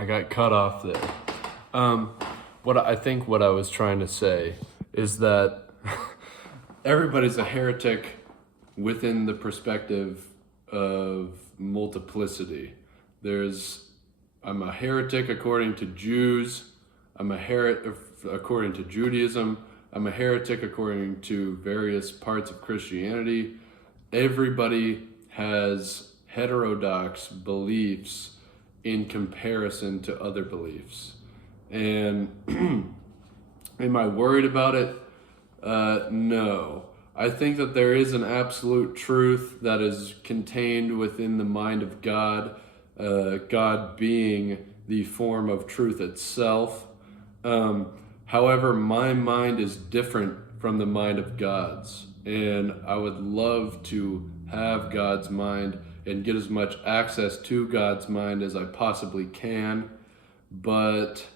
I got cut off there. What I was trying to say is that everybody's a heretic within the perspective of multiplicity. I'm a heretic according to Jews. I'm a heretic according to Judaism. I'm a heretic according to various parts of Christianity. Everybody has heterodox beliefs in comparison to other beliefs. And am I worried about it? No. I think that there is an absolute truth that is contained within the mind of God, God being the form of truth itself. However, my mind is different from the mind of God's, and I would love to have God's mind and get as much access to God's mind as I possibly can, but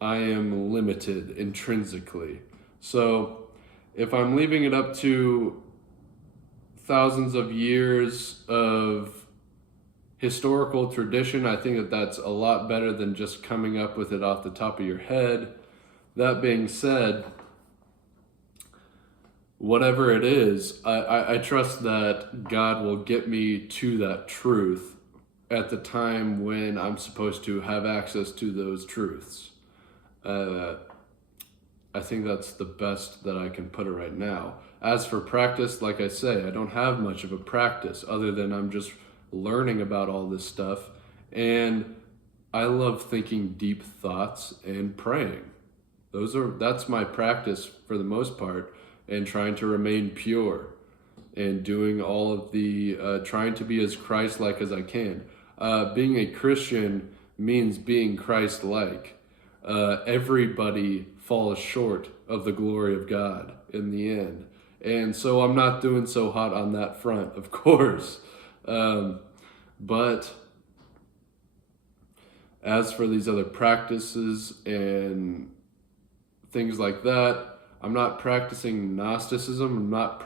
I am limited intrinsically. So if I'm leaving it up to thousands of years of historical tradition, I think that that's a lot better than just coming up with it off the top of your head. That being said, whatever it is, I trust that God will get me to that truth at the time when I'm supposed to have access to those truths. I think that's the best that I can put it right now. As for practice, like I say, I don't have much of a practice other than I'm just learning about all this stuff. And I love thinking deep thoughts and praying. That's my practice for the most part, and trying to remain pure and doing all of the, trying to be as Christ-like as I can. Being a Christian means being Christ-like. Everybody falls short of the glory of God in the end. And so I'm not doing so hot on that front, of course. But as for these other practices and things like that, I'm not practicing Gnosticism. I'm not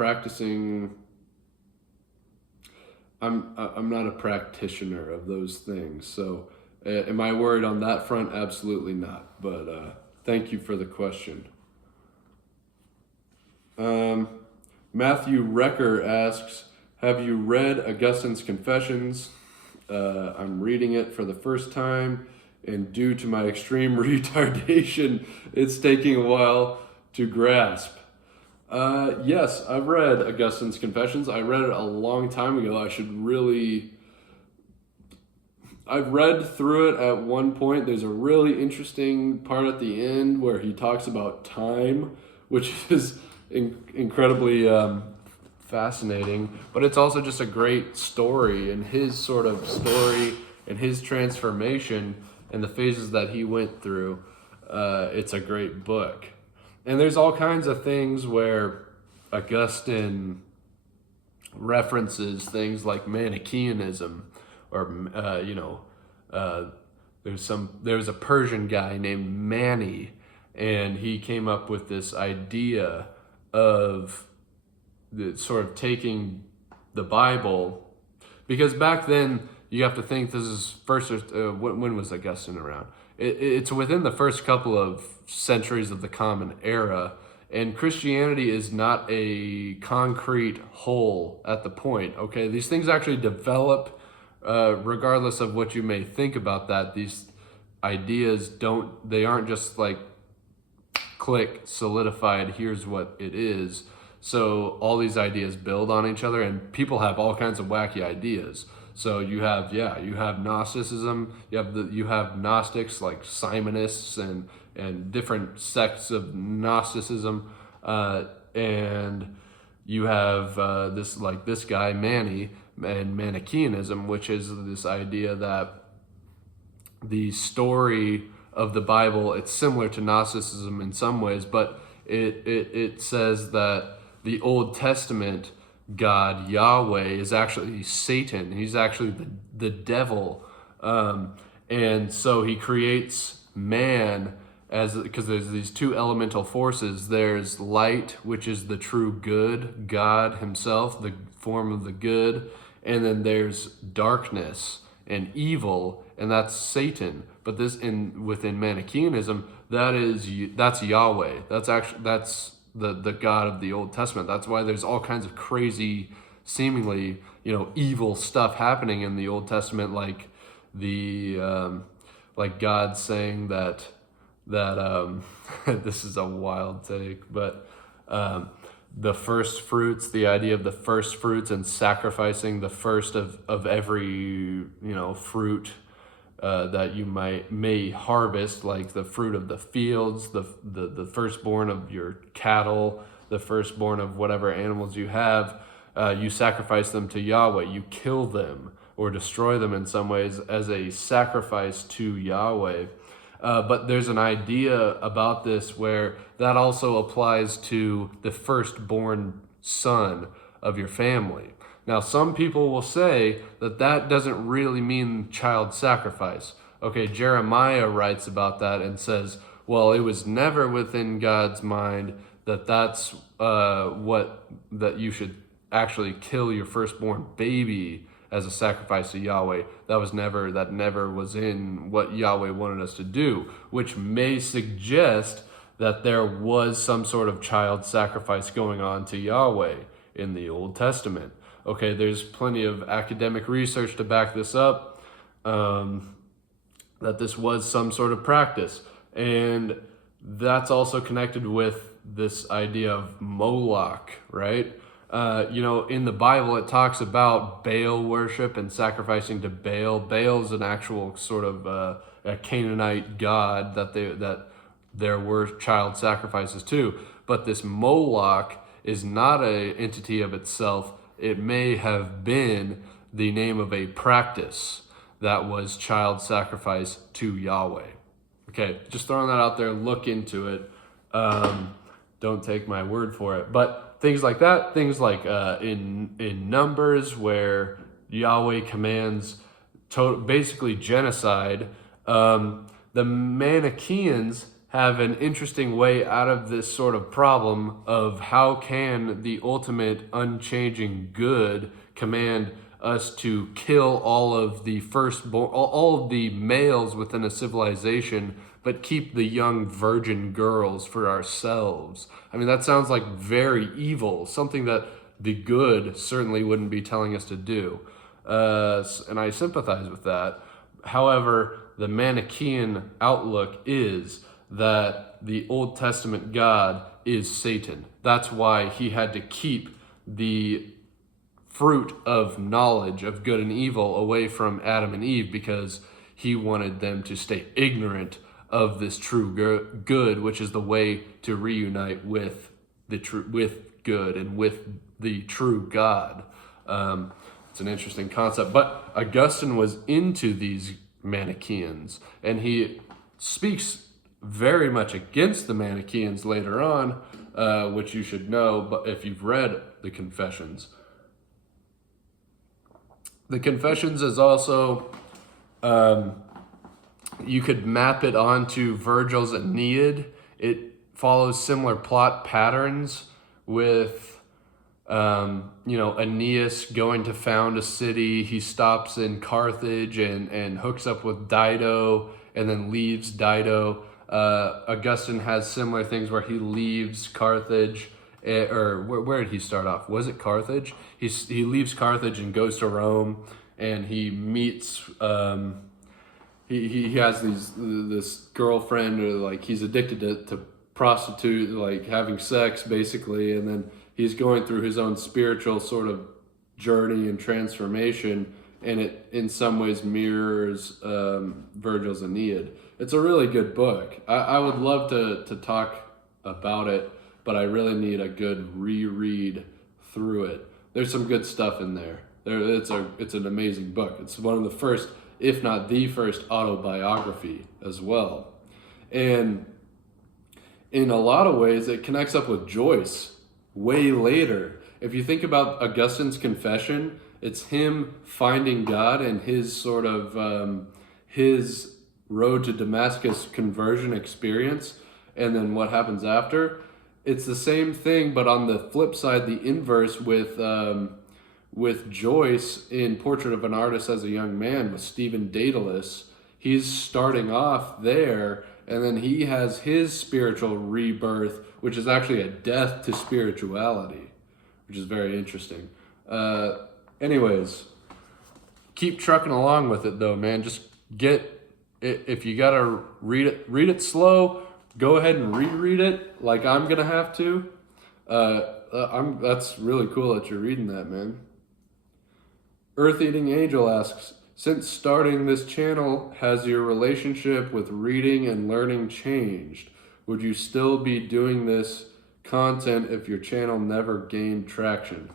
a practitioner of those things. So am I worried on that front? Absolutely not. But thank you for the question. Matthew Recker asks, have you read Augustine's Confessions? I'm reading it for the first time, and due to my extreme retardation, it's taking a while to grasp. Yes, I've read Augustine's Confessions. I read it a long time ago. I've read through it at one point. There's a really interesting part at the end where he talks about time, which is incredibly fascinating, but it's also just a great story, and his sort of story and his transformation and the phases that he went through. It's a great book. And there's all kinds of things where Augustine references things like Manichaeism, or there's a Persian guy named Mani, and he came up with this idea of sort of taking the Bible, because back then you have to think this is when was Augustine around? It's within the first couple of centuries of the Common Era, and Christianity is not a concrete whole at the point. Okay, these things actually develop regardless of what you may think about that. These ideas aren't just like click, solidified, here's what it is. So all these ideas build on each other, and people have all kinds of wacky ideas. So you have Gnosticism, you have Gnostics like Simonists and different sects of Gnosticism, and you have this guy Mani and Manichaeism, which is this idea that the story of the Bible, it's similar to Gnosticism in some ways, but it says that the Old Testament God, Yahweh, is actually Satan. He's actually the devil. And so he creates man because there's these two elemental forces. There's light, which is the true good, God himself, the form of the good. And then there's darkness and evil, and that's Satan. But within Manichaeism, that's Yahweh. That's the God of the Old Testament. That's why there's all kinds of crazy, seemingly evil stuff happening in the Old Testament, like like God saying that this is a wild take, but the first fruits, the idea of the first fruits and sacrificing the first of every fruit that you may harvest, like the fruit of the fields, the firstborn of your cattle, the firstborn of whatever animals you have, you sacrifice them to Yahweh. You kill them or destroy them in some ways as a sacrifice to Yahweh. But there's an idea about this where that also applies to the firstborn son of your family. Now, some people will say that doesn't really mean child sacrifice. Okay, Jeremiah writes about that and says, well, it was never within God's mind that you should actually kill your firstborn baby as a sacrifice to Yahweh. That never was in what Yahweh wanted us to do, which may suggest that there was some sort of child sacrifice going on to Yahweh in the Old Testament. Okay, there's plenty of academic research to back this up, that this was some sort of practice. And that's also connected with this idea of Moloch, right? In the Bible, it talks about Baal worship and sacrificing to Baal. Baal is an actual sort of a Canaanite god that there were child sacrifices to. But this Moloch is not an entity of itself. It may have been the name of a practice that was child sacrifice to Yahweh. Okay, just throwing that out there. Look into it. Don't take my word for it. But things like that, things like in Numbers where Yahweh commands basically genocide, the Manichaeans have an interesting way out of this sort of problem of how can the ultimate unchanging good command us to kill all of the firstborn, all of the males within a civilization, but keep the young virgin girls for ourselves. I mean, that sounds like very evil, something that the good certainly wouldn't be telling us to do. And I sympathize with that. However, the Manichaean outlook is that the Old Testament God is Satan. That's why he had to keep the fruit of knowledge of good and evil away from Adam and Eve, because he wanted them to stay ignorant of this true good, which is the way to reunite with good and with the true God. It's an interesting concept, but Augustine was into these Manichaeans, and he speaks very much against the Manichaeans later on, which you should know, but if you've read the Confessions. The Confessions is also, you could map it onto Virgil's Aeneid. It follows similar plot patterns with, Aeneas going to found a city. He stops in Carthage and hooks up with Dido and then leaves Dido. Augustine has similar things where he leaves Carthage, where did he start off? Was it Carthage? He leaves Carthage and goes to Rome, and he meets. He has this girlfriend, or like he's addicted to prostitute, like having sex basically, and then he's going through his own spiritual sort of journey and transformation, and it in some ways mirrors Virgil's Aeneid. It's a really good book. I would love to talk about it, but I really need a good reread through it. There's some good stuff in there. It's an amazing book. It's one of the first, if not the first, autobiography as well. And in a lot of ways, it connects up with Joyce way later. If you think about Augustine's Confession, it's him finding God and his sort of his road to Damascus conversion experience, and then what happens after. It's the same thing, but on the flip side, the inverse with with Joyce in Portrait of an Artist as a Young Man with Stephen Daedalus, he's starting off there, and then he has his spiritual rebirth, which is actually a death to spirituality, which is very interesting. Anyways, keep trucking along with it though, man. Just get it. If you gotta read it slow. Go ahead and reread it like I'm gonna have to. That's really cool that you're reading that, man. Earth Eating Angel asks, since starting this channel, has your relationship with reading and learning changed? Would you still be doing this content if your channel never gained traction?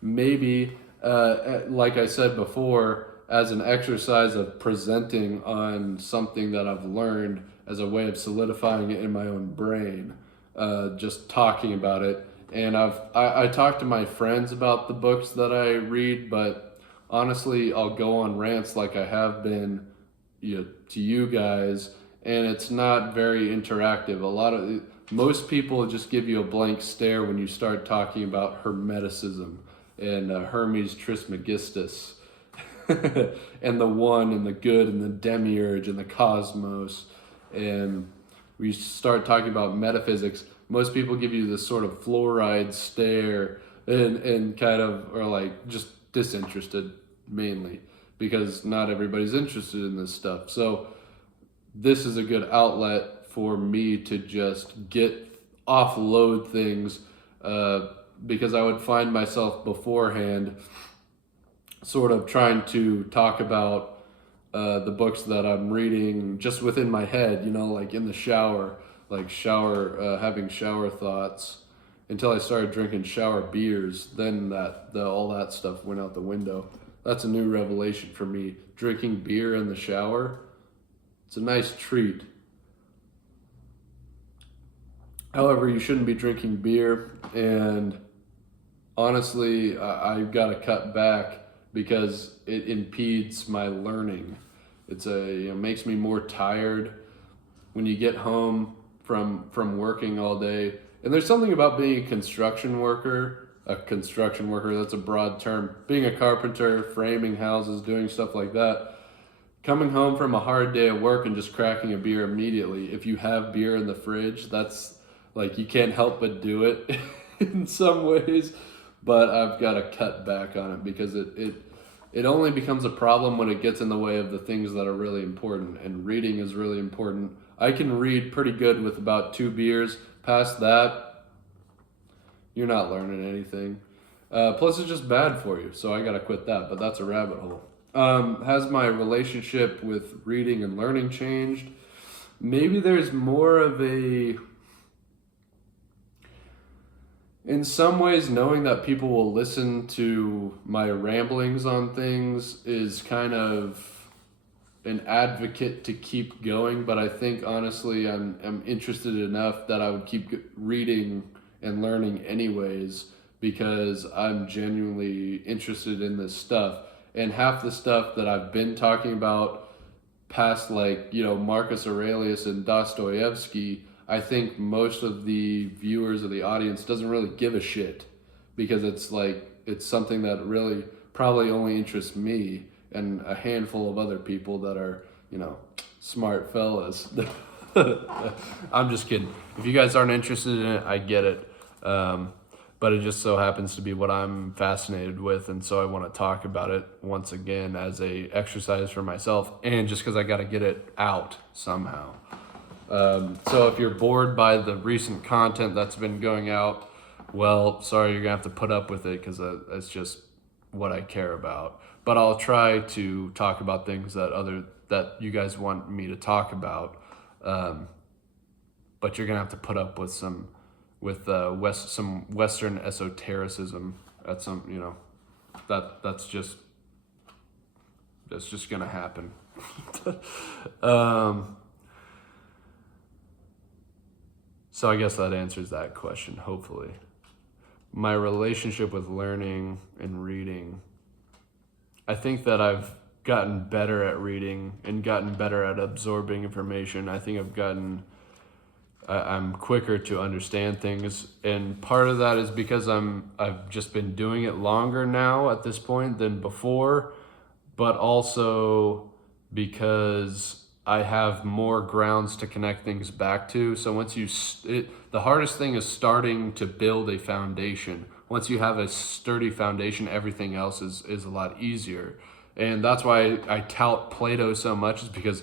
Maybe, like I said before, as an exercise of presenting on something that I've learned as a way of solidifying it in my own brain, just talking about it. And I talk to my friends about the books that I read, but honestly, I'll go on rants like I have been, to you guys, and it's not very interactive. Most people just give you a blank stare when you start talking about Hermeticism and Hermes Trismegistus and the one and the good and the demiurge and the cosmos. And we start talking about metaphysics, most people give you this sort of fluoride stare and kind of are like just disinterested mainly because not everybody's interested in this stuff. So this is a good outlet for me to just offload things because I would find myself beforehand sort of trying to talk about the books that I'm reading just within my head, like in the shower, having shower thoughts until I started drinking shower beers. Then all that stuff went out the window. That's a new revelation for me. Drinking beer in the shower, it's a nice treat. However, you shouldn't be drinking beer, and honestly, I've got to cut back because it impedes my learning. It makes me more tired when you get home from working all day. And there's something about being a construction worker, that's a broad term, being a carpenter, framing houses, doing stuff like that. Coming home from a hard day of work and just cracking a beer immediately. If you have beer in the fridge, that's like, you can't help but do it in some ways, but I've got to cut back on it because it only becomes a problem when it gets in the way of the things that are really important, and reading is really important. I can read pretty good with about 2 beers. Past that, you're not learning anything. Plus, it's just bad for you, so I gotta quit that, but that's a rabbit hole. Has my relationship with reading and learning changed? Maybe there's more of in some ways, knowing that people will listen to my ramblings on things is kind of an advocate to keep going, but I think honestly I'm interested enough that I would keep reading and learning anyways because I'm genuinely interested in this stuff. And half the stuff that I've been talking about past Marcus Aurelius and Dostoevsky, I think most of the viewers of the audience doesn't really give a shit because it's something that really probably only interests me and a handful of other people that are, smart fellas. I'm just kidding. If you guys aren't interested in it, I get it. But it just so happens to be what I'm fascinated with, and so I want to talk about it once again as a exercise for myself and just because I got to get it out somehow. So if you're bored by the recent content that's been going out, well, sorry, you're gonna have to put up with it because that's just what I care about. But I'll try to talk about things that you guys want me to talk about. But you're gonna have to put up with some Western esotericism at some, that's just gonna happen. So I guess that answers that question, hopefully. My relationship with learning and reading, I think that I've gotten better at reading and gotten better at absorbing information. I think I've gotten I'm quicker to understand things, and part of that is because I've just been doing it longer now at this point than before, but also because I have more grounds to connect things back to. So once the hardest thing is starting to build a foundation. Once you have a sturdy foundation, everything else is a lot easier. And that's why I tout Plato so much, is because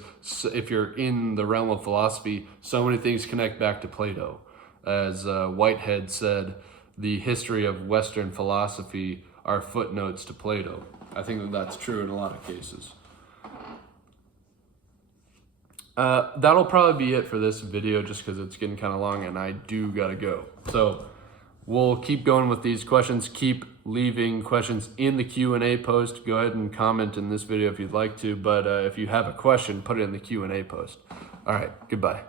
if you're in the realm of philosophy, so many things connect back to Plato. As Whitehead said, the history of Western philosophy are footnotes to Plato. I think that that's true in a lot of cases. That'll probably be it for this video, just because it's getting kind of long and I do gotta go. So we'll keep going with these questions. Keep leaving questions in the Q&A post. Go ahead and comment in this video if you'd like to, but if you have a question, put it in the Q&A post. All right, goodbye.